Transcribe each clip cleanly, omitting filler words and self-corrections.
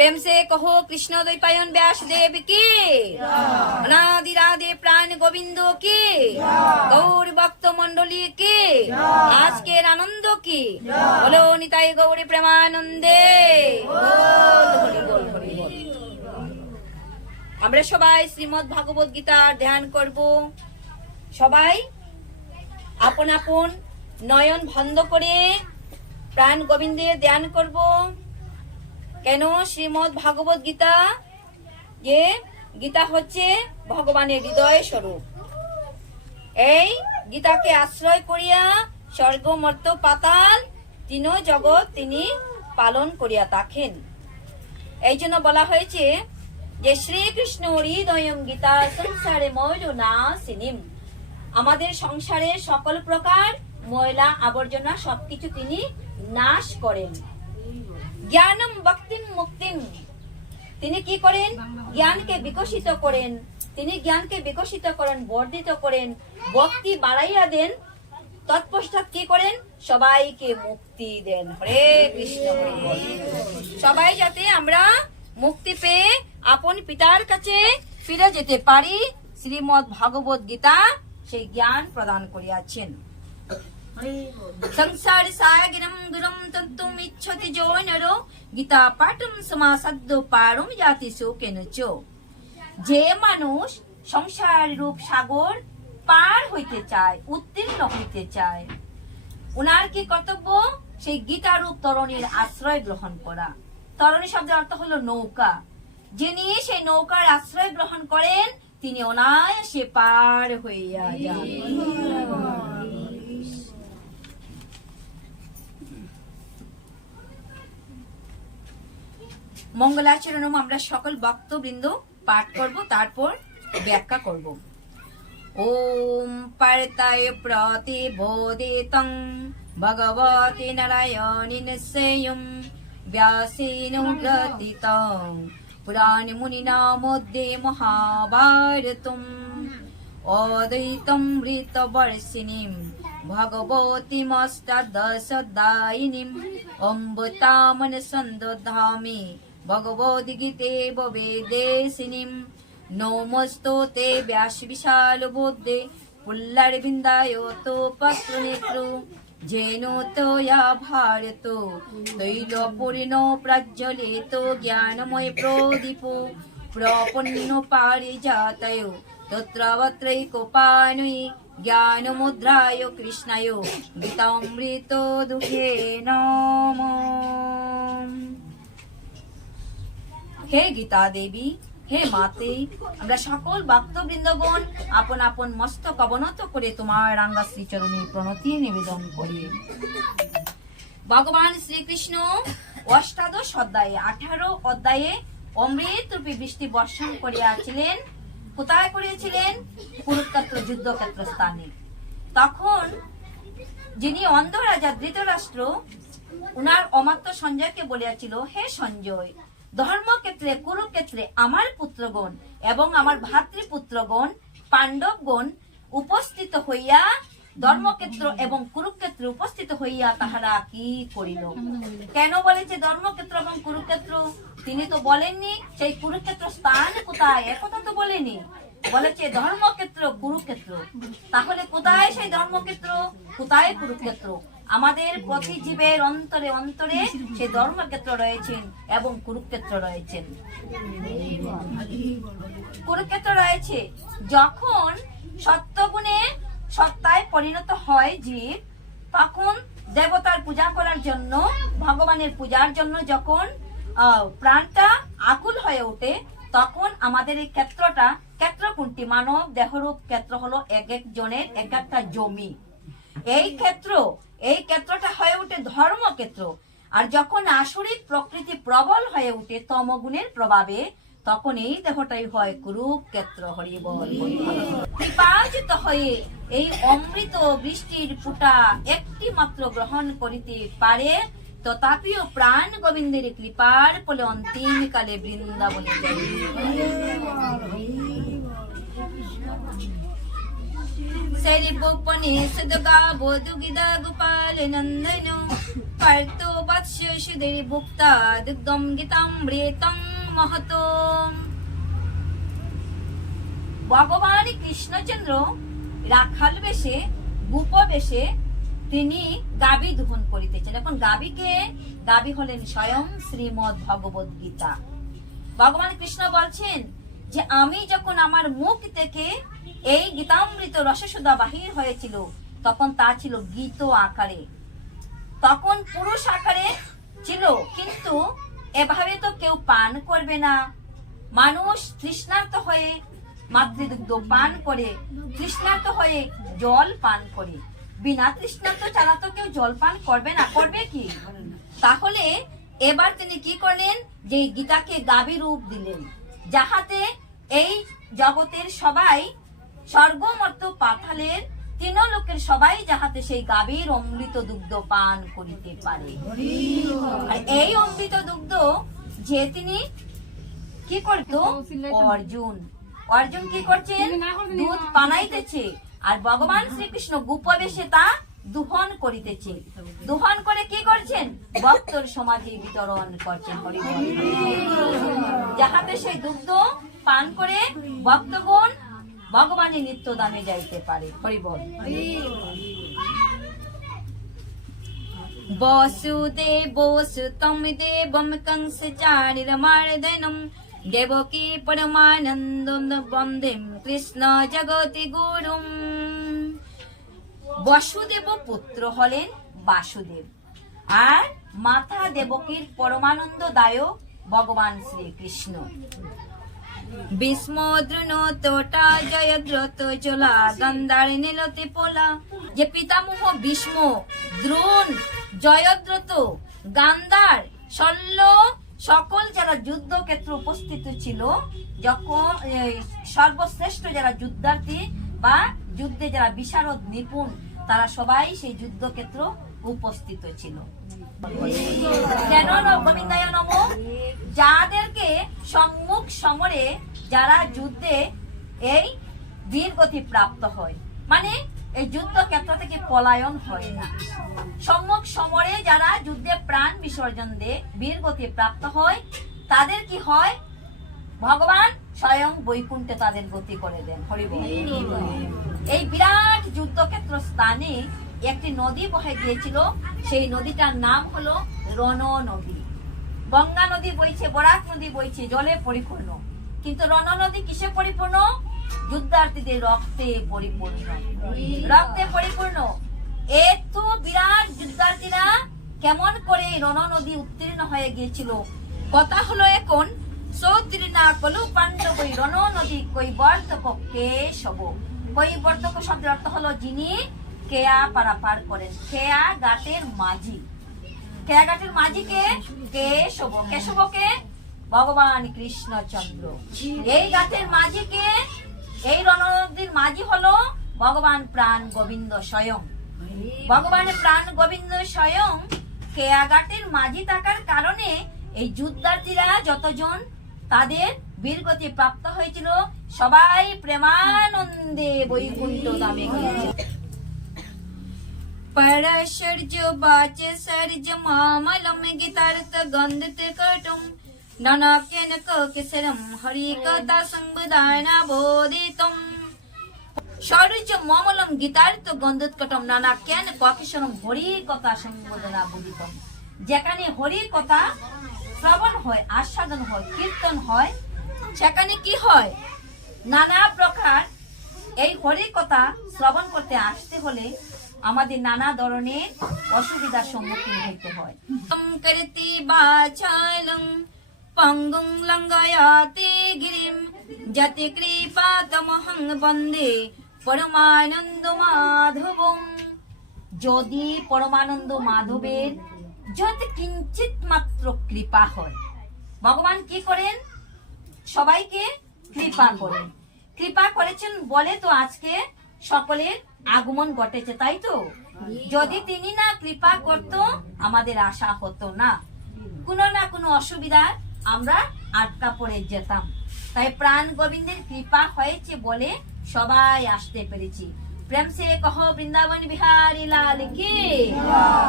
प्रेम से कहो कृष्ण द्वैपायन व्यास देव की, अनादि राधे प्राण गोविंदो की, गौर भक्त मंडली की, आज के आनंद की, बोलो निताई गौरी प्रेमानंदे। আমরা সবাই শ্রীমদ ভাগবত গীতার ধ্যান করব। সবাই আপন আপন নয়ন বন্ধ করে প্রাণ গোবিন্দের ধ্যান করব। কেন শ্রীমদ ভাগবত গীতা, যে গীতা হচ্ছে ভগবানের হৃদয় স্বরূপ। এই গীতাকে আশ্রয় করিয়া স্বর্গ মর্ত পাতাল তিন জগৎ তিনি পালন করিয়া থাকেন। এই জন্য বলা হয়েছে যে শ্রীকৃষ্ণ হৃদয়ম গীতা সংসারে ময়লা নাশিনীম, আমাদের সংসারের সকল প্রকার ময়লা আবর্জনা সবকিছু তিনি নাশ করেন। জ্ঞানম ভক্তিম মুক্তিম, তিনি কি করেন? জ্ঞানকে বিকশিত করেন। তিনি জ্ঞানকে বিকশিত করেন, বর্ধিত করেন, ভক্তি বাড়াইয়া দেন। তৎপশ্চাৎ কি করেন? সবাইকে মুক্তি দেন। হরে কৃষ্ণ হরে কৃষ্ণ। সবাই যাতে আমরা মুক্তি পেয়ে আপন পিতার কাছে ফিরে যেতে পারি, শ্রীমদ ভাগবত গীতা সেই জ্ঞান প্রদান করিয়াছেন। সংসার সাগরম দুরম তন্তুম ইচ্ছতি যো নরো গীতা পাঠম সমাসাদ্য পারম জাতি শোকেন চো। যে মানুষ সংসার রূপ সাগর পার হইতে চায়, উত্তীর্ণ হইতে চায়, উনার কি কর্তব্য? সেই গীতা রূপ তরণীর আশ্রয় গ্রহণ করা। তরণী শব্দের অর্থ হলো নৌকা। যিনি সেই নৌকার আশ্রয় গ্রহণ করেন তিনি অনায়াসে পার হইয়া যান। মঙ্গলাচরণম আমরা সকল ভক্তবৃন্দ পাঠ করব, তারপর ব্যাখ্যা করব। ওম পার্তায় প্রতিবোদিতং ভগবতে নারায়ণেন স্বয়ং ব্যাসেন গ্রথিতং পুরাণ মুনিনা মধ্যে মহাভারতম অদ্বৈতমৃতবর্ষিণীম ভগবতীমষ্টাদশদায়িনীম অম্বতামন সন্দধামি ভগবদ্গীতে ভবেদেশিনীম। নমস্তোতে ব্যাস বিশাল বুদ্ধে পুল্লারবিন্দায় তো পত্রনেত্র যেন তোয়া ভারত তৈল পূর্ণ প্রজ্বলিত জ্ঞানময় প্রদীপ প্রপন্ন পারিজাতয় তত্রবত্রৈকোপানৈ জ্ঞান মুদ্রায় কৃষ্ণায় গীতামৃত দুহে নমঃ। হে গীতা দেবী, হে মাতে, আমরা সকল ভক্তবৃন্দগণ আপন আপন মস্তক অবনত করে তোমার রাঙ্গা শ্রীচরণে প্রণতি নিবেদন করি। ভগবান শ্রীকৃষ্ণ অষ্টাদশ অধ্যায়ে 18 অধ্যায়ে অমৃত রূপী বৃষ্টি বর্ষণ করিয়াছিলেন। কোথায় করিয়েছিলেন? কুরুক্ষেত্র যুদ্ধক্ষেত্র স্থানে। তখন যিনি অন্ধ রাজা ধৃতরাষ্ট্র উনার অমাত্য সঞ্জয়কে বলিয়াছিল, হে সঞ্জয়, ধর্মক্ষেত্রে কুরুক্ষেত্রে আমার পুত্রগণ এবং আমার ভাতৃপুত্রগণ পাণ্ডবগণ উপস্থিত হইয়া ধর্মক্ষেত্র এবং কুরুক্ষেত্রে উপস্থিত হইয়া তাহারা কি করিল? কেন বলেছে ধর্মক্ষেত্র এবং কুরুক্ষেত্র? তিনি তো বলেননি সেই কুরুক্ষেত্র স্থান কোথায়, একথা তো বলেনি। বলেছে ধর্মক্ষেত্র কুরুক্ষেত্র। তাহলে কোথায় সেই ধর্মক্ষেত্র, কোথায় কুরুক্ষেত্র? আমাদের প্রতি জীবের অন্তরে অন্তরে সেই ধর্মক্ষেত্র রয়েছেন এবং কুরুক্ষেত্র রয়েছেন। কুরুক্ষেত্র রয়েছে যখন সত্যগুণে সত্তায় পরিণত হয় জীব, তখন দেবতার পূজা করার জন্য, ভগবানের পূজার জন্য যখন প্রাণটা আকুল হয়ে ওঠে, তখন আমাদের এই ক্ষেত্রটা, ক্ষেত্র কোনটি? মানব দেহরূপ ক্ষেত্র হলো এক এক জনের এক একটা জমি। এই ক্ষেত্রটা হয়ে ওঠে ধর্মক্ষেত্র। আর যখন আসরিক প্রকৃতি প্রবল হয়ে ওঠে তমগুণের প্রভাবে, তখন এই দেহটাই হয় কুরুক্ষেত্র। হরি বল। কৃপাজিত হয়ে এই অমৃত বৃষ্টির ফুটা একটি মাত্র গ্রহণ করিতে পারে, তথাপিও প্রাণ গোবিন্দের কৃপার ফলে অন্তিম কালে বৃন্দাবনে যাই। सरिबोपनिषद गावो दुगिदा गोपाल नंदनो পার্থ বৎস সুধীর ভুক্তা দুগ্ধম গীতামৃতং মহত। ভগবান কৃষ্ণচন্দ্র রাখাল বেশে, গোপ বেশে তিনি গাবি দহন করিতেছেন। এখন গাবি হলেন স্বয়ং শ্রীমদ ভগবত গীতা। ভগবান কৃষ্ণ বলছেন যে আমি যখন আমার মুখ থেকে এই গীতামৃত রসসুধা বাহির হয়েছিল তখন তা ছিল গীত আকারে, তখন পুরুষ আকারে ছিল, কিন্তু এভাবে তো কেউ পান করবে না। মানুষ তৃষ্ণার্ত হয়ে মাতৃদুগ্ধ পান করে, তৃষ্ণার্ত হয়ে জল পান করে। বিনা তৃষ্ণার্ত ছাড়া তো কেউ জল পান করবে না, করবে কি? তাহলে এবার তিনি কি করলেন, যে গীতাকে গাবি রূপ দিলেন, যাহাতে এই জগতের সবাই, স্বর্গমর্ত পাতালের তিন লোকের সবাই যাহাতে সেই গাভীর অমৃত দুগ্ধ পান করিতে পারে। আর এই অমৃত দুগ্ধ যে তিনি কি করত, অর্জুন কি করছেন, দুধ পানাইতেছে, আর ভগবান শ্রীকৃষ্ণ গোপবেশে তা দুহন করিতেছে। দুহন করে কি করছেন, ভক্তর সমাজে বিতরণ করছেন, যাহাতে সেই দুগ্ধ পান করে ভক্তগণ ভগবানের নিত্য দামে যাইতে পারে। হরিবল। বসুদেবসুতং দেবং কংসচারিরমার্দনম দেবকী পরমানন্দং বন্দে কৃষ্ণ জগতি গুরুম। বসুদেব পুত্র হলেন বাসুদেব, আর মাতা দেবকীর পরমানন্দদায়ক ভগবান শ্রীকৃষ্ণ। ভীষ্ম দ্রোণ তোটা জয়দ্রথ চলা গান্ধার নীলতে পোলা। যে পিতামহ ভীষ্ম, দ্রোণ, জয়দ্রথ, গান্ধার, শল্য সকল যারা যুদ্ধক্ষেত্রে উপস্থিত ছিল, যখন সর্বশ্রেষ্ঠ যারা যুদ্ধার্থী বা যুদ্ধে যারা বিশারদ নিপুণ, তারা সবাই সেই যুদ্ধক্ষেত্র উপস্থিত ছিল। কেন গোবিন্দায় নমঃ? যাদেরকে সম্মুখ সমরে যারা যুদ্ধে এই বীরগতি প্রাপ্ত হয়, মানে এই যুদ্ধক্ষেত্র থেকে পলায়ন হয় না, সম্মুখ সমরে যারা যুদ্ধে প্রাণ বিসর্জন দিয়ে বীরগতি প্রাপ্ত হয়, তাদের কি হয়, ভগবান স্বয়ং বৈকুণ্ঠে তাদের গতি করে দেন। হরিবল। এই বিরাট যুদ্ধক্ষেত্র স্থানে একটি নদী বহে গিয়েছিল, সেই নদীটার নাম হলো রণ নদী। গঙ্গা নদী বইছে, বরাক নদী বইছে, জলে পরিপূর্ণ, কিন্তু রণ নদী কিসে পরিপূর্ণ, যুদ্ধার্থীদের রক্তে পরিপূর্ণ, রক্তে পরিপূর্ণ। এত বিরাট যুদ্ধার্থীরা কেমন করে রণ নদী উত্তীর্ণ হয়ে গিয়েছিল, কথা হলো এখন সৌতীর্ণা কলু পাণ্ডবই রণ নদী কৈবর্তক কেশব। কৈবর্তক শব্দের অর্থ হলো যিনি কেয়া পারাপার করেন, কেয়া ঘাটের মাঝি। কেয়া ঘাটের মাঝিকে কেশব, কেশবকে ভগবান কৃষ্ণচন্দ্র। এই ঘাটের মাঝিকে, এই রণ নদীর মাঝি হলো ভগবান প্রাণ গোবিন্দ স্বয়ং। ভগবান প্রাণ গোবিন্দ স্বয়ং কেয়া ঘাটের মাঝি থাকার কারণে এই যুদ্ধার্থীরা যতজন তাদের বীরগতি প্রাপ্ত হয়েছিল, সবাই প্রেমানন্দে বৈকুণ্ঠ ধামে গিয়েছে। পরশর্য বাচ সর্য মামলম গীতার্থ গন্ধতে কটম নানাকেন কিসরম হরি কথা সংবদানা বোধিতম। সর্য মামলম গীতার্থ গন্ধোৎকটম নানাকেন কিসরম হরি কথা সংবদনা বোধিতম। যেখানে হরি কথা শ্রবণ হয়, আস্বাদন হয়, কীর্তন হয়, সেখানে কি হয়, নানা প্রকার এই হরি কথা শ্রবণ করতে আসতে হলে আমাদের নানা ধরনের অসুবিধার সম্মুখীন হতে হয়। করতি বাচালং পঙ্গুং লঙ্ঘয়াতি গিরিম যতি কৃপা তমহং বন্দে পরমানন্দ মাধবম। যদি পরমানন্দ মাধবের যদি কিঞ্চিত মাত্র কৃপা হয়, ভগবান কি করেন, সবাইকে কৃপা করেন। কৃপা করেছেন বলে তো আজকে সকলের আগমন ঘটেছে, তাই তো? যদি তিনি না কৃপা করত, আমাদের আশা হতো না, কোনো না কোনো অসুবিধা আমরা আটকা পড়ে যেতাম। তাই প্রাণ গোবিন্দের কৃপা হয়েছে বলে সবাই আসতে পেরেছি। प्रेम से कहो वृंदावन बिहारी लाल की,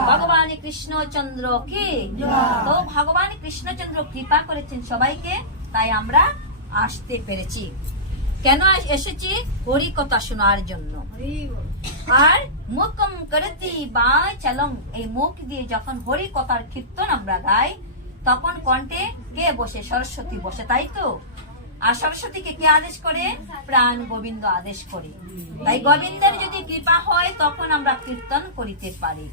ভগবান কৃষ্ণচন্দ্র কি। তো ভগবান কৃষ্ণচন্দ্র কৃপা করেছেন সবাইকে, তাই আমরা আসতে পেরেছি। কেন এসেছি? হরি কথা শোনার জন্য। আর মুখম করতি বা চলম, এই মুখ দিয়ে যখন হরি কথার কীর্তন আমরা গাই, তখন কণ্ঠে কে বসে? সরস্বতী বসে, তাই তো। আর সরস্বতীকে কে আদেশ করে? প্রাণ গোবিন্দ আদেশ করে। তাই গোবিন্দের যদি কৃপা হয় তখন আমরা কীর্তন করিতে পারি।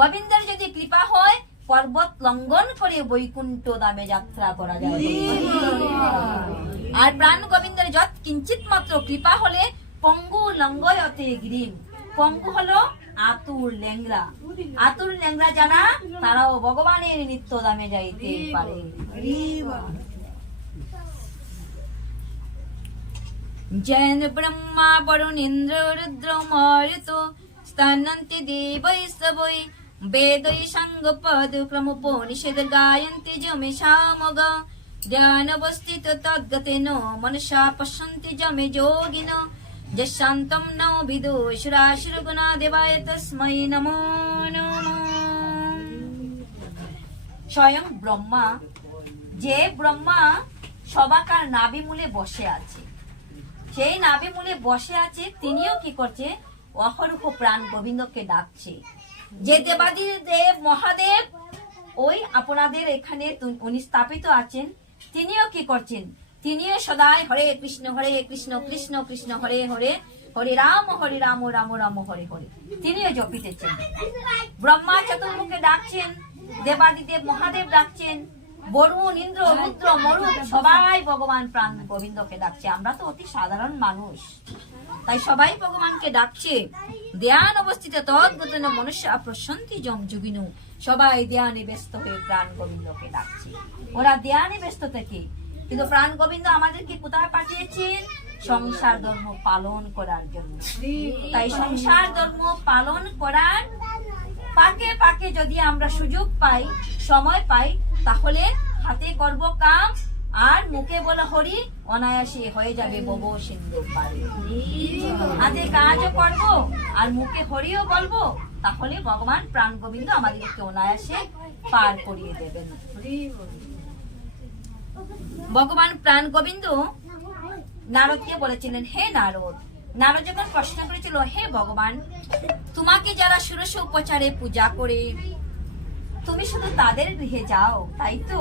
গোবিন্দের যদি কৃপা হয় পর্বত লঙ্ঘন করে বৈকুণ্ঠ ধামে যাত্রা করা যায়। আর প্রাণ গোবিন্দের যত কিঞ্চিত মাত্র কৃপা হলে পঙ্গু লঙ্ঘয়তে গিরিম। পঙ্গু হলো আতুর ল্যাংড়া। আতুর ল্যাংড়া যারা, তারাও ভগবানের নিত্য ধামে যাইতে পারে। जैन ब्रह्मा वरुण इंद्र रुद्र मरुतो स्तनन्ति देवै सबै वेदै संग पद क्रमोपनिषद गायन्ति जमे सामग ध्यानवस्थित तद्गतेन मनसा पश्यन्ति जमे योगिन यशान्तं न विदुषुरासुरगुणा देवाय तस्मै नमो नमः। স্বয়ং ব্রহ্মা, যে ব্রহ্মা সবাকার নাভি মূলে বসে আছে, সেই নাভি মূলে বসে আছে, তিনিও কি করছে? অহরহ প্রাণ গোবিন্দকে ডাকছে। যে দেবাদি দেব মহাদেব ওই আপনাদের এখানে উনি স্থাপিত আছেন, তিনিও কি করছেন? তিনিও সদাই হরে কৃষ্ণ কৃষ্ণ কৃষ্ণ হরে হরে, হরে রাম রাম রাম হরে হরে তিনিও জপিতেছেন। ব্রহ্মা চতুর্মুখে ডাকছেন, দেবাদি দেব মহাদেব ডাকছেন, বরুণ ইন্দ্র রুদ্র মরুদ সবাই ভগবান প্রাণ গোবিন্দকে ডাকছে। আমরা তো অতি সাধারণ মানুষ, তাই সবাই ভগবানকে ডাকছে। ধ্যান অবস্থিত তদ্গতেন মনুষ্য প্রশান্তি জম যুগিনু, সবাই ধ্যানে ব্যস্ত হয়ে প্রাণ গোবিন্দকে ডাকছে। ওরা ধ্যানে ব্যস্ত থেকে, কিন্তু প্রাণ গোবিন্দ আমাদেরকে কোথায় পাঠিয়েছেন? সংসার ধর্ম পালন করার জন্য। তাই সংসার ধর্ম পালন করার পাকে পাকে যদি আমরা সুযোগ পাই, সময় পাই, তাহলে হাতে করব কাম আর মুখে বলা হরি, অনায়াসে হয়ে যাবে ভব সিন্ধু পার। হাতে কাজও করব আর মুখে হরিও বলবো, তাহলে ভগবান প্রাণ গোবিন্দ আমাদেরকে অনায়াসে পার করিয়ে দেবেন। ভগবান প্রাণ গোবিন্দ নারদকে বলেছিলেন, হে নারদ। নারদ যখন প্রশ্ন করেছিল, হে ভগবান, তোমাকে যারা ষোড়শ উপচারে পূজা করে তুমি শুধু তাদের গৃহে যাও, তাই তো?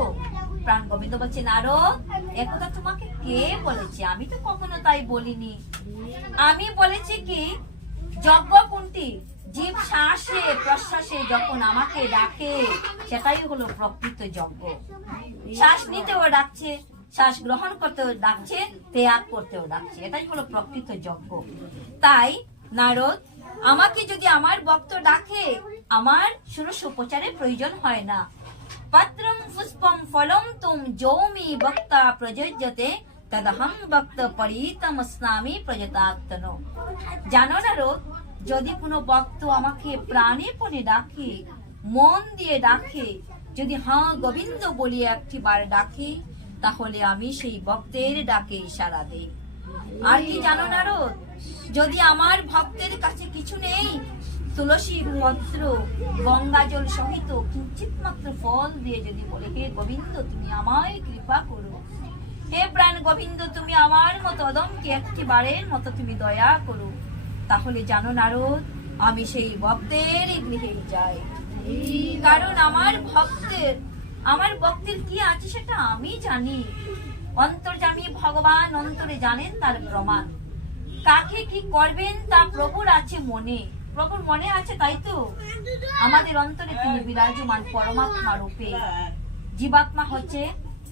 প্রাণ গোবিন্দ বলছে, নারদ, একথা তোমাকে কে বলেছে? আমি তো কখনো তাই বলিনি। আমি বলেছি কি, যজ্ঞ কোনটি? জীব শ্বাসে প্রশ্বাসে যখন আমাকে ডাকে, সেটাই হলো প্রকৃত যজ্ঞ। শ্বাস নিতেও ডাকছে, শ্বাস গ্রহণ করতেও ডাকছে, ত্যাগ করতেও ডাকছে, এটাই হলো প্রকৃত যজ্ঞ। তাই নারদ, আমাকে যদি আমার ভক্ত ডাকে, আমার ষোড়শ উপচারের প্রয়োজন হয় না। পত্রম পুষ্পম ফলম তুম যৌমি ভক্তা প্রযোজ্যতে তদহং ভক্ত পরিতম স্নামি প্রযতাত্তন। জানো নারদ, যদি কোনো ভক্ত আমাকে প্রাণেপণে ডাকে, মন দিয়ে ডাকে, যদি হ্যাঁ গোবিন্দ বলিয়ে একটি বার ডাকে, তাহলে আমি সেই ভক্তের ডাকে ইশারা দেই। আর কি জানো নারদ, যদি আমার ভক্তের কাছে কিছু নেই, তুলসী পত্র গঙ্গা জল সহিত কিঞ্চিত মাত্র ফল দিয়ে যদি বলে, হে গোবিন্দ তুমি আমায় কৃপা করো, হে প্রাণ গোবিন্দ তুমি আমার মতো অদমকে একটি বারের মতো তুমি দয়া করো, তাহলে জানো নারদ, আমি সেই ভক্তের গৃহে যাই। কারণ আমার ভক্তের কি আছে সেটা আমি জানি। অন্তর্যামী ভগবান অন্তরে জানেন, তার প্রমাণ। কাকে কি করবেন তা প্রভুর আছে মনে, প্রভুর মনে আছে, তাই তো? আমাদের অন্তরে তিনি বিরাজমান পরমাত্মা রূপে। জীবাত্মা হচ্ছে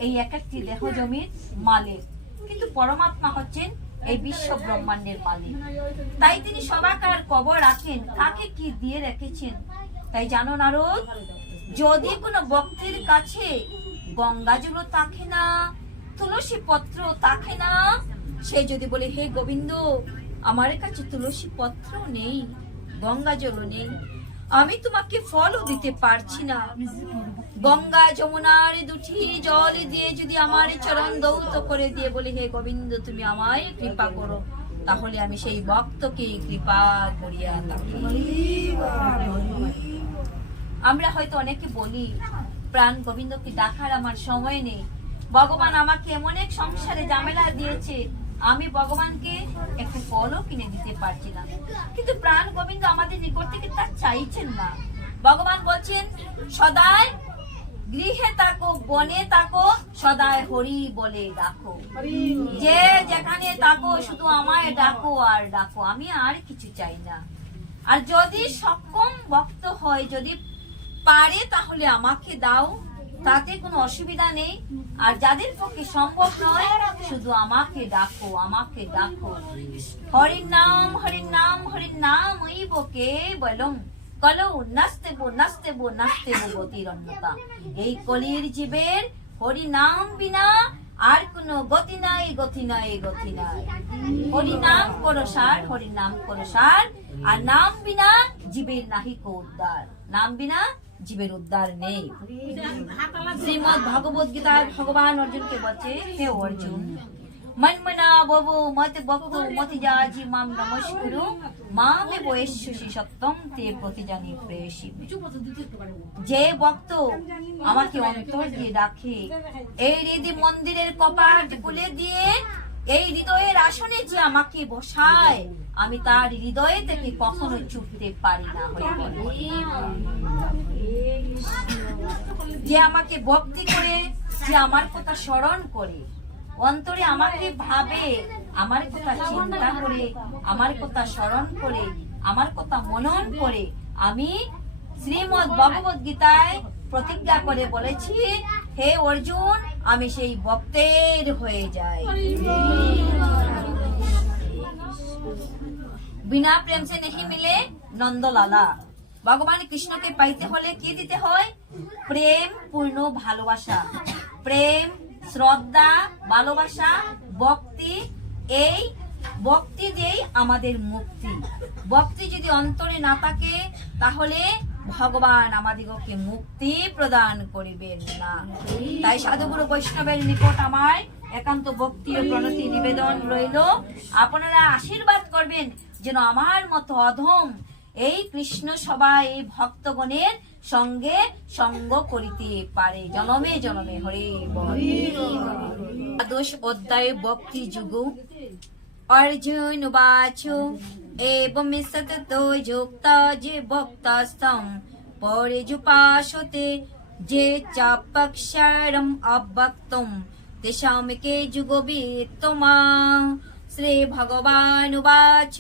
এই এক একটি দেহ জমির মালিক, কিন্তু পরমাত্মা হচ্ছেন এই বিশ্ব ব্রহ্মাণ্ডের মালিক। তাই তিনি সবাকার কবর রাখেন, কাকে কি দিয়ে রেখেছেন। তাই জানো নারদ, যদি কোনো ভক্তের কাছে গঙ্গা জল থাকে না, তুলসী পত্র থাকে না, সে যদি বলে, হে গোবিন্দ আমার কাছে তুলসী পত্র নেই, গঙ্গা জল নেই, আমি তোমাকে ফলও দিতে পারছি না, গঙ্গা যমুনার দুটি জল দিয়ে যদি আমার চরণ দৌত করে দিয়ে বলে, হে গোবিন্দ তুমি আমায় কৃপা করো, তাহলে আমি সেই ভক্তকে কৃপা করিয়া থাকি। আমরা হয়তো অনেকে বলি প্রাণ গোবিন্দকে ডাকার আমার সময় নেই, ভগবান আমাকে এমন এক সংসারে ঝামেলা দিয়েছে, আমি ভগবানকে একটু ফলও কিনে দিতে পারছি না। কিন্তু প্রাণ গোবিন্দ আমাদের নিকট থেকে তা চাইছেন না। ভগবান বলছেন সদাই গৃহে থাকো, বনে থাকো, সদাই হরি বলে ডাকো। যে যেখানে থাকো শুধু আমায় ডাকো আর ডাকো, আমি আর কিছু চাই না। আর যদি সক্ষম ভক্ত হয়, যদি পারে, তাহলে আমাকে দাও, তাতে কোনো অসুবিধা নেই। আর যাদের পক্ষে সম্ভব নয়, শুধু আমাকে ডাকো, আমাকে ডাকো। হরির নাম হরির নাম হরির নাম ওই বকে বলম কলো নাচতেবো নাচতেবো নাচতেবো গতির অন্যতা। এই কলির জীবের হরি নাম বিনা আর কোনো গতি নাই, গতি নাই, গতি নাই। হরি নাম করো সার, হরি নাম করো সার। আর নাম বিনা জীবের নাহি কো উদ্ধার, নাম বিনা জীবের উদ্ধার নেই। শ্রীমদ্ ভগবত গীতায় ভগবান অর্জুনকে বলছে, হে অর্জুন, মনমনা ববু মত বকু মতি যাজি মাম নমস্কুরু মামে বৈশ্বসি সত্যম তে প্রতিজানি প্রেয়সিমে। যে ভক্ত আমাকে অন্তর দিয়ে ডাকে, এই হৃদয় মন্দিরের কপাট খুলে দিয়ে এই হৃদয়ের আসনে যে আমাকে বসায়, আমি তার হৃদয়ে থেকে কখনো চুপতে পারি না। যে আমাকে ভক্তি করে, যে আমার কথা স্মরণ করে, অন্তরে আমাকে ভাবে, আমার কথা চিন্তা করে, আমার কথা স্মরণ করে, আমার কথা মনন করে, আমি শ্রীমদ্ ভগবত গীতায় প্রতিজ্ঞা করে বলেছি, হে অর্জুন, আমি সেই ভক্তের হয়ে যাই। বিনা প্রেম সে नहीं मिले নন্দলালা। ভগবান কৃষ্ণকে পাইতে হলে কি দিতে হয়? প্রেম পূর্ণ ভালোবাসা, প্রেম, শ্রদ্ধা, ভালোবাসা, ভক্তি। এই ভক্তি দিয়েই আমাদের মুক্তি। ভক্তি যদি অন্তরে না থাকে, তাহলে ভগবান আমাদিগকে মুক্তি প্রদান করিবেন না। তাই সাধুগুরু বৈষ্ণবের নিকট আমার একান্ত ভক্তি ও প্রণতি নিবেদন রইল, আপনারা আশীর্বাদ করবেন যেন আমার মতো অধম এই কৃষ্ণ সভা, এই ভক্তগণের সঙ্গে সঙ্গ করিতে পারে জনমে জনমে। হরে বল। দ্বাদশ অধ্যায় ভক্তি যুগ। অর্জুন উবাচ एवं सततो युक्ता जे भक्तास्तम परिजुपासते जे चापक्षरम् अभक्तम् तेषां के जुगोवित्तमा। श्री भगवान् उवाच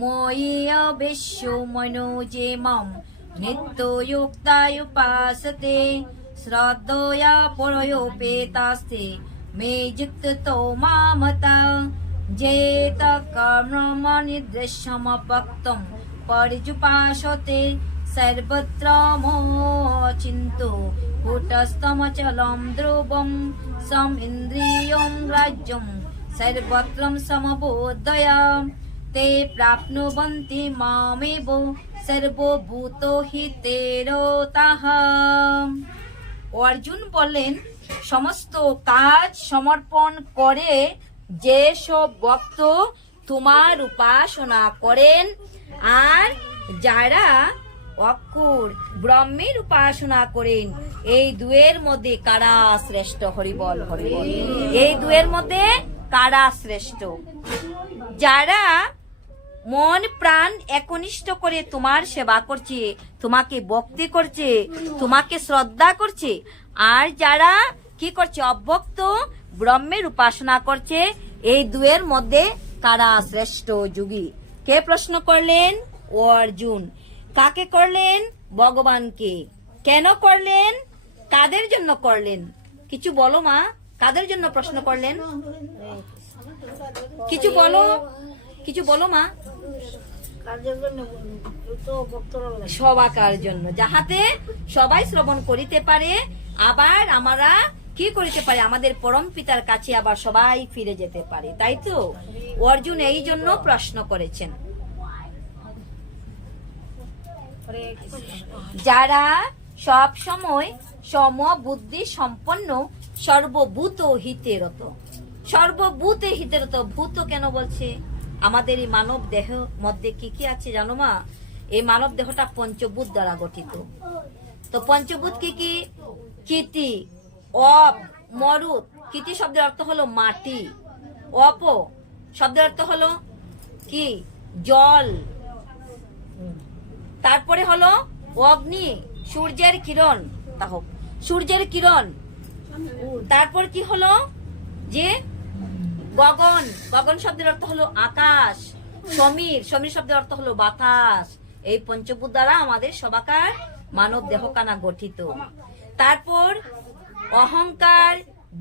मयि अविश्यो मनो जे मां नित्ययुक्ता उपासते श्रद्धया परयोपेतास्ते मे युक्तो मामता। जेत कर्मनिर्देशमभक्तं परिजुपासते सर्वत्र मोचिन्तो कूटस्थमचलं ध्रुवं सम इन्द्रियं राज्यं सर्वत्र समबोधय ते प्राप्नुवन्ति मामेव सर्वभूतो हितेरताः। অর্জুন বললেন, সমস্ত কাজ সমর্পণ করে যে সব ভক্ত তোমার উপাসনা করেন, আর যারা অক্ষর ব্রহ্মের উপাসনা করেন, এই দুয়ের মধ্যে কারা শ্রেষ্ঠ? হরিবল হরিবল। এই দুয়ের মধ্যে কারা শ্রেষ্ঠ? যারা মন প্রাণ একনিষ্ঠ করে তোমার সেবা করছে, তোমাকে ভক্তি করছে, তোমাকে শ্রদ্ধা করছে, আর যারা কি করছে? অভক্ত ব্রহ্মের উপাসনা করছে, এই দুয়ের মধ্যে কারা শ্রেষ্ঠ যোগী? কে প্রশ্ন করলেন? অর্জুন। কাকে করলেন? ভগবানকে। কেন করলেন? কাদের জন্য করলেন? কিছু বলো মা, কাদের জন্য প্রশ্ন করলেন? কিছু বলো, কিছু বলো মা। সবাকার জন্য, যাহাতে সবাই শ্রবণ করিতে পারে, আবার আমরা কি করিতে পারে? আমাদের পরম পিতার কাছে আবার সবাই ফিরে যেতে পারে, তাই তো? অর্জুন এই জন্য প্রশ্ন করেছেন। যারা সব সময় সমবুদ্ধি সম্পন্ন, সর্বভূত হিতেরত। সর্বভূতে হিতেরত। ভূত কেন বলছে? আমাদের এই মানব দেহ মধ্যে কি কি আছে জানো মা? এই মানব দেহটা পঞ্চভূত দ্বারা গঠিত। তো পঞ্চভূত কি কি? কীর্তি, অপ, মরুত। কীর্তি শব্দের অর্থ হলো মাটি, অপ শব্দের অর্থ হলো কি? জল। তারপরে হলো অগ্নি, সূর্যের কিরণ, তাহ সূর্যের কিরণ। তারপর কি হলো? যে গগন, গগন শব্দের অর্থ হলো আকাশ। সমীর, সমীর শব্দের অর্থ হলো বাতাস। এই পঞ্চভূত দ্বারা আমাদের সবাকার মানব দেহখানা গঠিত। তারপর অহংকার,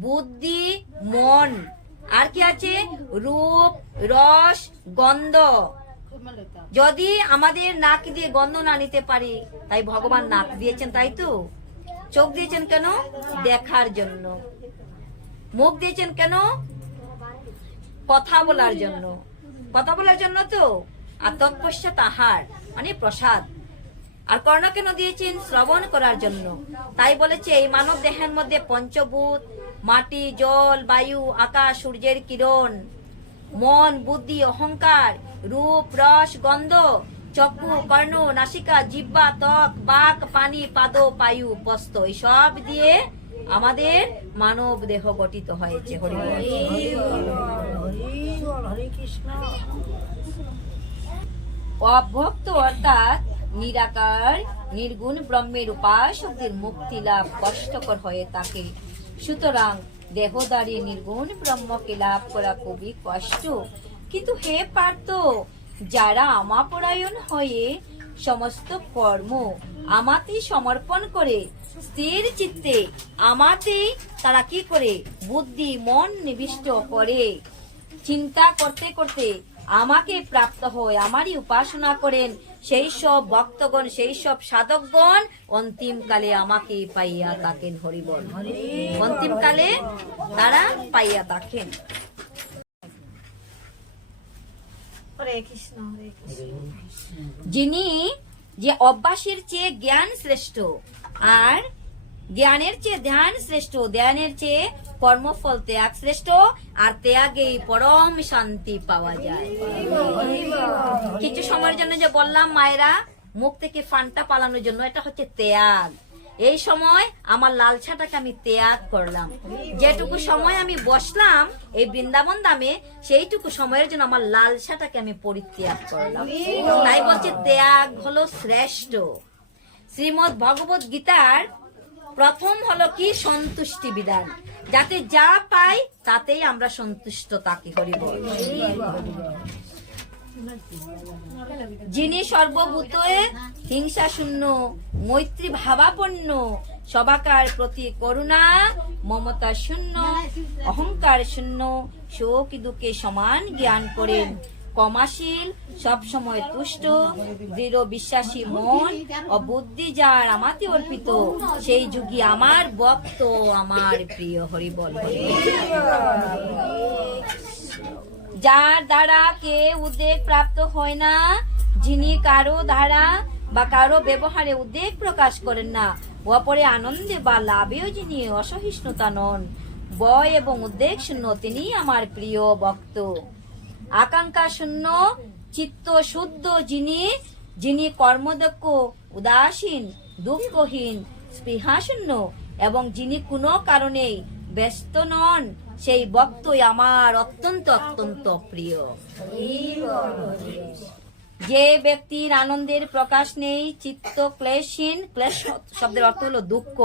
বুদ্ধি, মন। আর কি আছে? রূপ, রস, গন্ধ। যদি আমাদের নাক দিয়ে গন্ধ না নিতে পারি, তাই ভগবান নাক দিয়েছেন, তাই তো? চোখ দিয়েছেন কেন? দেখার জন্য। মুখ দিয়েছেন কেন? কথা বলার জন্য। কথা বলার জন্য তো। আর তৎপশ্চাৎ আহার মানে প্রসাদ। আর কর্ণ কেন দিয়েছেন? শ্রবণ করার জন্য। তাই বলেছে এই মানব দেহের মধ্যে পঞ্চভূত, মাটি, জল, বায়ু, আকাশ, সূর্যের কিরণ, মন, বুদ্ধি, অহংকার, রূপ, রস, গন্ধ, চক্ষু, কর্ণ, নাসিকা, জিহ্বা, ত্বক, বাক, পানি, পাদ, পায়ু, পস্ত, এই সব দিয়ে আমাদের মানব দেহ গঠিত হয়েছে। হরি বল। হরে কৃষ্ণ। অভক্ত অর্থাৎ নিরাকার নির্গুণ ব্রহ্মের উপাসকদের মুক্তি লাভ কষ্টকর হয়ে থাকে। সুতরাং দেহদারী নির্গুণ ব্রহ্মকে লাভ করা খুবই কষ্ট। কিন্তু হে পার্থ, যারা আমাপরায়ণ হয়ে সমস্ত কর্ম আমাতে সমর্পণ করে স্থির চিত্তে আমাতে তারা কি করে? বুদ্ধি মন নিবিষ্ট করে চিন্তা করতে করতে আমাকে প্রাপ্ত হয়, আমারই উপাসনা করেন, সেই সব ভক্তগণ, সেই সব সাধকগণ অন্তিম কালে আমাকে পাইয়া থাকেন। হরি বল। অন্তিম কালে তারা পাইয়া থাকেন। হরে কৃষ্ণ, হরে কৃষ্ণ। যিনি যে অভ্যাসের চেয়ে জ্ঞান শ্রেষ্ঠ, আর জ্ঞানের চেয়ে ধ্যান শ্রেষ্ঠ, ধ্যানের চেয়ে কর্মফল ত্যাগ শ্রেষ্ঠ, আর ত্যাগেই পরম শান্তি পাওয়া যায়। কিছু সময়ের জন্য যে বললাম মায়েরা, মুখ থেকে ফানটা পালানোর জন্য, এটা হচ্ছে ত্যাগ। এই সময় আমার লালসাটাকে আমি ত্যাগ করলাম। যেটুকু সময় আমি বসলাম এই বৃন্দাবন ধামে, সেইটুকু সময়ের জন্য আমার লালসাটাকে আমি পরিত্যাগ করলাম। তাই বলছে ত্যাগ হলো শ্রেষ্ঠ। শ্রীমদ্ ভগবত গীতার প্রথম হলো কি? সন্তুষ্টি বিধান, যাতে যা পাই তাতেই আমরা সন্তুষ্ট থাকি। হরি বল। যিনি সর্বভূতে হিংসা শূন্য, মৈত্রী ভাবাপন্ন, সবাকার প্রতি করুণা, মমতা শূন্য, অহংকার শূন্য, শোক দুঃখে সমান জ্ঞান করেন, ক্ষমাশীল, সবসময় তুষ্ট, দৃঢ় বিশ্বাসী মন ও বুদ্ধি যার আমাতে অর্পিত, সেই যুগী আমার ভক্ত, আমার প্রিয়। হরি বল। যার দ্বারা কে উদ্বেগ প্রাপ্ত হয় না, যিনি কারো দ্বারা বা কারো ব্যবহারে উদ্বেগ প্রকাশ করেন না, অপরে আনন্দে বা লাভেও যিনি অসহিষ্ণুতা নন, ভয় এবং উদ্বেগ শূন্য, তিনি আমার প্রিয় ভক্ত। আকাঙ্ক্ষা শূন্য, চিত্ত শুদ্ধ, যিনি কর্মদক্ষ, উদাসীন, দুঃখহীন, স্পৃহা শূন্য, এবং যিনি কোনো কারণেই ব্যস্ত নন, সেই ভক্তই আমার অত্যন্ত অত্যন্ত প্রিয়। যে ব্যক্তির আনন্দের প্রকাশ নেই, চিত্ত ক্লেশহীন, ক্লেশ শব্দের অর্থ হলো দুঃখ,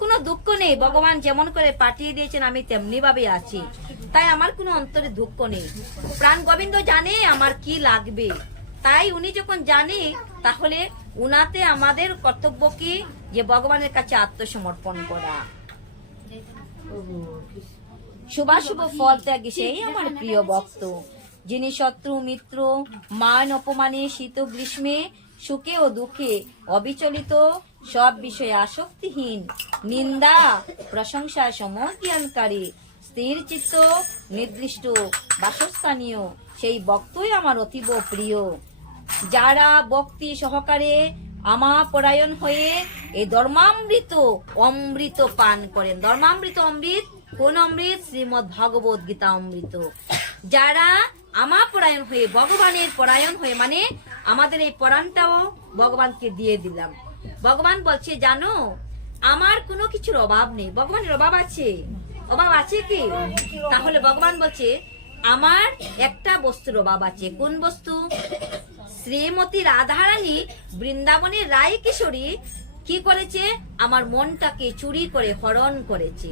কোনো দুঃখ নেই, ভগবান যেমন করে পাঠিয়ে দিয়েছেন আমি তেমনি ভাবে আছি, তাই আমার কোনো অন্তরে দুঃখ নেই। প্রাণ গোবিন্দ জানে আমার কি লাগবে, তাই উনি যখন জানে, তাহলে উনাতে আমাদের কর্তব্য কি? যে ভগবানের কাছে আত্মসমর্পণ করা। শুভাশুভ ফল ত্যাগী সেই আমার প্রিয় ভক্ত। যিনি শত্রু মিত্র মান অপমানে শীত গ্রীষ্মে সুখে ও দুঃখে অবিচলিত, সব বিষয়ে আসক্তিহীন, নিন্দা প্রশংসা সমজ্ঞানকারী, স্থির চিত্ত, নির্দিষ্ট বাসস্থানীয়, সেই ভক্তই আমার অতীব প্রিয়। যারা ভক্তি সহকারে আমাপরায়ণ হয়ে এই ধর্মামৃত অমৃত পান করেন। ধর্মামৃত অমৃত কোন অমৃত? শ্রীমদ্ ভগবত গীতা অমৃত। যারা আমার পরায়ণ হয়ে, ভগবানের পরায়ণ হয়ে, মানে আমাদের এই পরাণটাও ভগবানকে দিয়ে দিলাম। ভগবান বলছে জানো আমার কোনো কিছুর অভাব নেই। ভগবানের অভাব আছে? অভাব আছে কি? তাহলে ভগবান বলছে আমার একটা বস্তুর অভাব আছে। কোন বস্তু? শ্রীমতী রাধারানী বৃন্দাবনের রায় কিশোরী কি করেছে? আমার মনটাকে চুরি করে হরণ করেছে।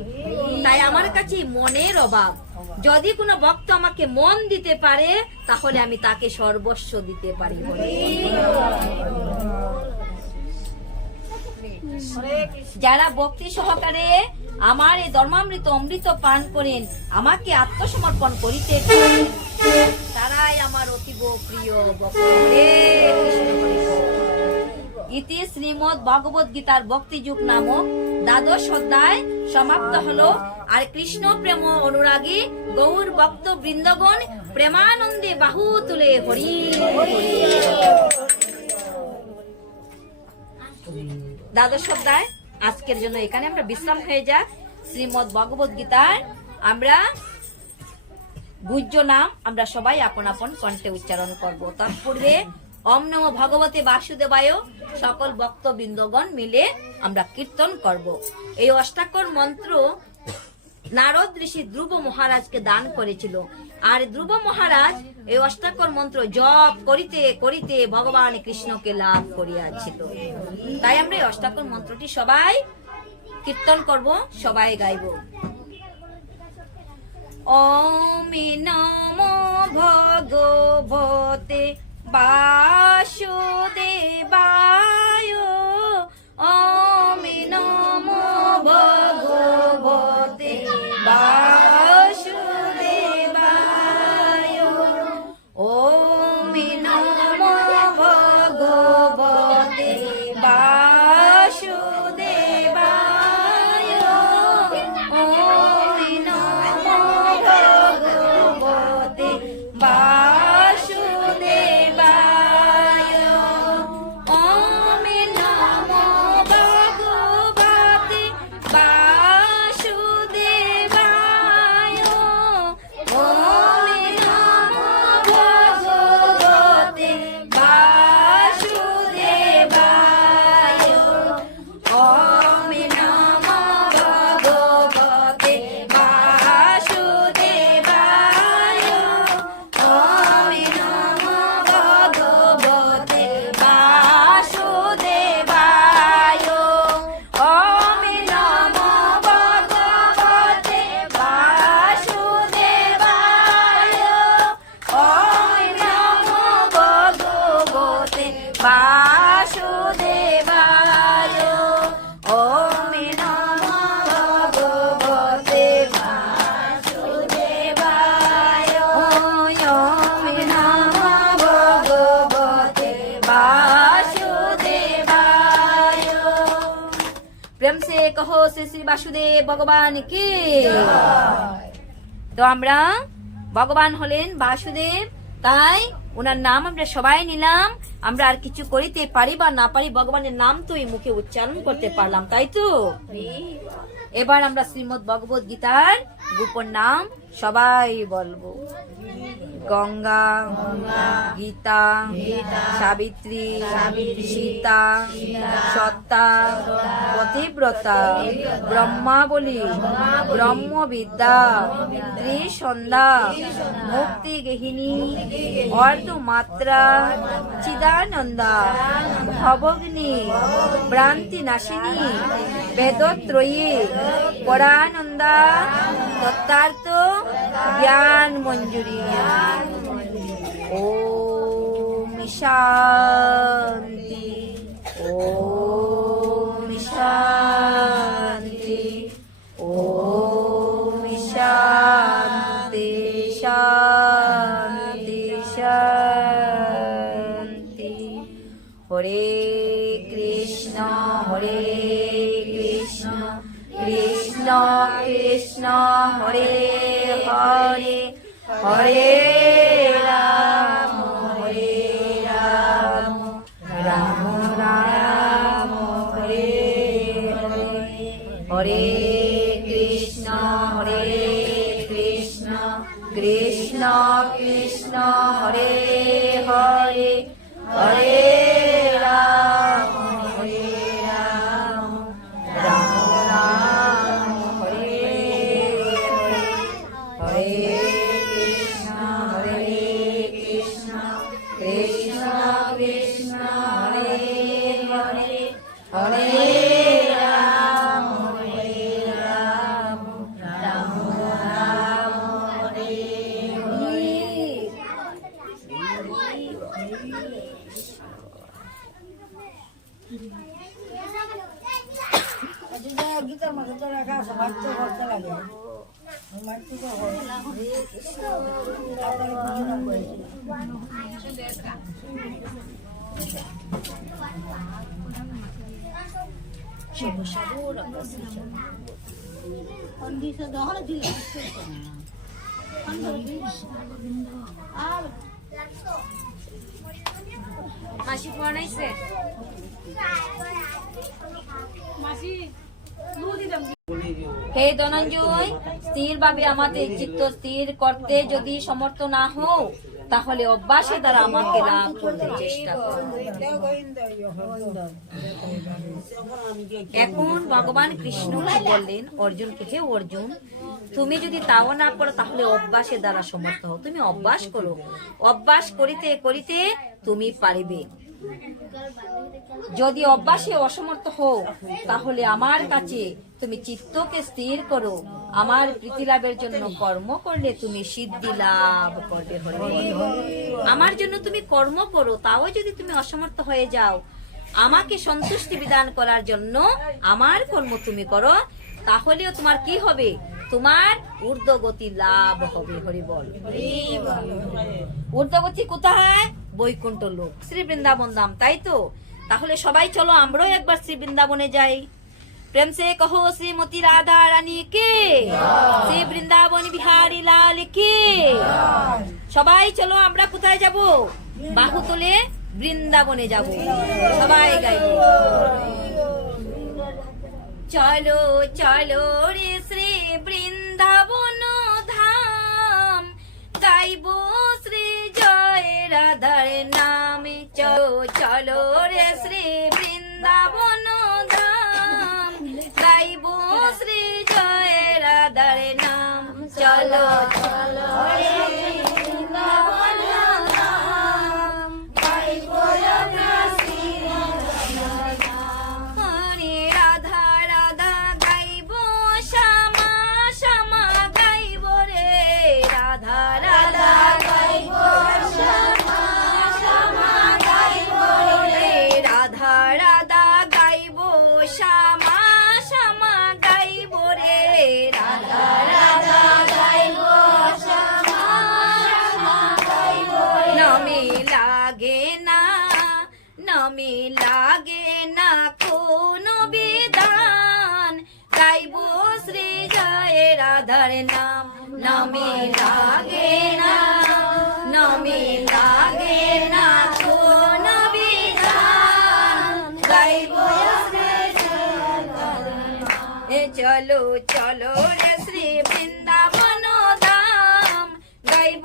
তাই আমার কাছে মনের অভাব। যদি কোনো ভক্ত আমাকে মন দিতে পারে তাহলে আমি তাকে সর্বস্ব দিতে পারি। যারা ভক্তি সহকারে আমার এই ধর্মামৃত অমৃত পান করেন, আমাকে আত্মসমর্পণ করিতে পারেন, তারাই আমার অতীব প্রিয় ভক্ত। হরে কৃষ্ণ হরে কৃষ্ণ। ইতি শ্রীমদ ভগবদ গীতার ভক্তিযুগ নামক দ্বাদশ অধ্যায় সমাপ্ত হলো। আর কৃষ্ণ প্রেম অনুরাগী গৌর ভক্ত বৃন্দগণ প্রেমানন্দে বাহু তুলে হরি হরি। দ্বাদশ অধ্যায় আজকের জন্য এখানে আমরা বিশ্রাম হয়ে যাক। শ্রীমদ ভগবদ গীতার আমরা গুহ্য নাম আমরা সবাই আপন আপন কণ্ঠে উচ্চারণ করব। তার পূর্বে ওম নমো ভগবতে বাসুদেবায় সকল ভক্তবৃন্দগণ মিলে আমরা কীর্তন করব। এই অষ্টাক্ষর মন্ত্র নারদ ঋষি ধ্রুব মহারাজকে দান করেছিল। আর ধ্রুব মহারাজ এই অষ্টাক্ষর মন্ত্র জপ করিতে করিতে ভগবান কৃষ্ণকে লাভ করিয়াছিল। তাই আমরা এই অষ্টাক্ষর মন্ত্রটি সবাই কীর্তন করব, সবাই গাইব। ওম নমো ভগবতে বাসুদেবায়। ওম নমো ভগবতে বাসুদেবায়। ওম নমো ভগবতে বাসুদেবায়। ওম নমো ভগবতে বাসুদেবায়। ওম নমো ভগবতে বাসুদেবায়। ওম নমো ভগবতে বাসুদেবায়। ওম নমো ভগবতে বাসুদেবায়। ওম নমো ভগবতে বাসুদেবায়। ওম নমো ভগবতে বাসুদেবায়। ওম নমো ভগবতে বাসুদেবায়। ওম নমো ভগবতে বাসুদেবায়। ওম নমো ভগবতে বাসুদেবায়। প্রেম সে কহো শ্রী শ্রী বাসুদেব ভগবান কি। তো আমরা ভগবান হলেন বাসুদেব, তাই ওনার নাম আমরা সবাই নিলাম। আমরা আর কিছু করিতে পারি বা না পারি, ভগবানের নাম তো এই মুখে উচ্চারণ করতে পারলাম, তাই তো। এবার আমরা শ্রীমদ ভগবদ গীতার গোপন নাম সবাই বলবো। গঙ্গা, গীতা, সাবিত্রী, সীতা, সত্তা, পতিব্রতা, ব্রহ্মাবলী, ব্রহ্মবিদ্যা, ত্রিসন্ধ্যা, মুক্তি গেহিনী, অর্ধমাত্রা, চিদানন্দা, ভবগ্নি, ভ্রান্তি নাশিনী, বেদত্রয়ী, পরানন্দা, তত্ত্বার্থ জ্ঞান মঞ্জুরি। ওম শান্তি, ওম শান্তি, ওম শান্তি, শান্তি শান্তি। হরে কৃষ্ণ হরে কৃষ্ণ কৃষ্ণ কৃষ্ণ হরে হরে, হরে রাম রাম রাম হরে হরে। হরে কৃষ্ণ কৃষ্ণ কৃষ্ণ হরে হরে হরে রাম রাম রাম হরে হরে হরে কৃষ্ণ কৃষ্ণ কৃষ্ণ হরে হরে হরে রাম রাম রাম হরে হরে। গীতার মধ্যে তো রাখা আছে, বাড়তে করতে লাগে। মাসি বানাইছে হে ধনঞ্জয়, স্থিরভাবে আমাদের চিত্ত স্থির করতে যদি সমর্থ না হও, তাহলে অভ্যাসের দ্বারা আমাকে লাভ করতে চেষ্টা করো। এখন ভগবান কৃষ্ণ কি বললেন অর্জুনকে, হে অর্জুন, তুমি যদি তাও না করো তাহলে অভ্যাসের দ্বারা সমর্থ হও। তুমি অভ্যাস করো, অভ্যাস করিতে করিতে তুমি পারিবে। যদি অভ্যাসে অসমর্থ হও তাহলে আমার কাছে তুমি চিত্তকে স্থির করো। আমার প্রীতি লাভের জন্য কর্ম করলে তুমি সিদ্ধি লাভ করবে। আমার জন্য তুমি কর্ম করো, তাও যদি তুমি অসমর্থ হয়ে যাও, আমাকে সন্তুষ্টি বিধান করার জন্য আমার কর্ম তুমি করো, তাহলেও তোমার কি হবে? তোমার ঊর্ধ্বগতি লাভ হবে। হরি বল। ঊর্ধ্বগতি কোথায়? বৈকুণ্ঠ লোক, শ্রী বৃন্দাবন ধাম, তাই তো? তাহলে সবাই চলো আমরাও একবার শ্রী বৃন্দাবনে যাই। প্রেম সে কহো শ্রীমতী রাধা রানী কে, শ্রী বৃন্দাবন বিহারী লাল কে। সবাই চলো আমরা কোথায় যাব? বাহু তুলে বৃন্দাবনে যাব। সবাই গাইব। চলো চলো রে শ্রী বৃন্দাবন ধাম, গাইব শ্রী জয় রাধার নামে। চলো চলো রে শ্রী বৃন্দাবন ধাম, গাইব শ্রী জয় রাধার নাম। চলো চলো রে বৃন্দাবন ধাম, গাইব শ্রী হরে রাধা রাধা গাইব, শ্যামা শ্যামা গাইব রে। রাধা রাধা গাইব, শ্যামা শ্যামা গাইব রে। রাধা রাধা গাইব, শ্যামা শ্যামা গাইব রে। রাধা রাধা গাইব, শ্যামা শ্যামা গাইব রে। নামে লাগে না, নামে লাগে না কোনো বিধান, গাইব শ্রী জয় রাধার নাম। নামে লাগে না, নামে লাগে না কোনো বিধান, গাইব শ্রী জয় রাধার নাম। চলো চলো রে শ্রী বৃন্দাবন ধাম, গাইব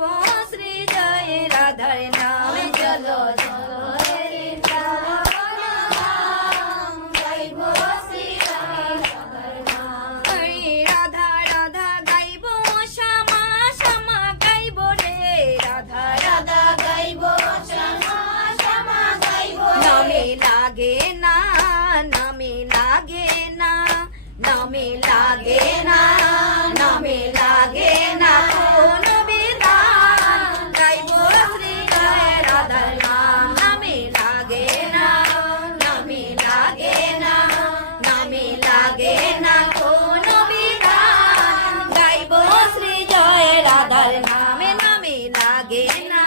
শ্রী জয় রাধার নাম। চলো চলো রে বৃন্দাবন ধাম, গাইব শ্রী জয় রাধার নাম। হরে রাধা রাধা গাইব, শ্যামা শ্যামা গাইব রে। রাধা রাধা গাইব, শ্যামা শ্যামা গাইব। নামে লাগে না, নামে লাগে না, নামে লাগে না, নামে লাগে না কোনো বিধান, গাইব শ্রী জয় রাধার নাম। নামে লাগে না, নামে লাগে না, নামে লাগে না কোনো বিধান, গাইব শ্রী জয় রাধার নামে। নামে লাগে না,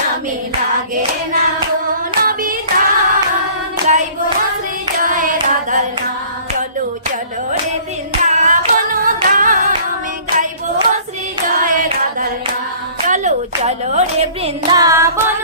নামে লাগে না কোনো বিধান, গাইব শ্রী জয় রাধার নাম। চলো চলো রে বৃন্দাবন ধামে, গাইব শ্রী জয় রাধার নাম। চলো চলো রে বৃন্দাবন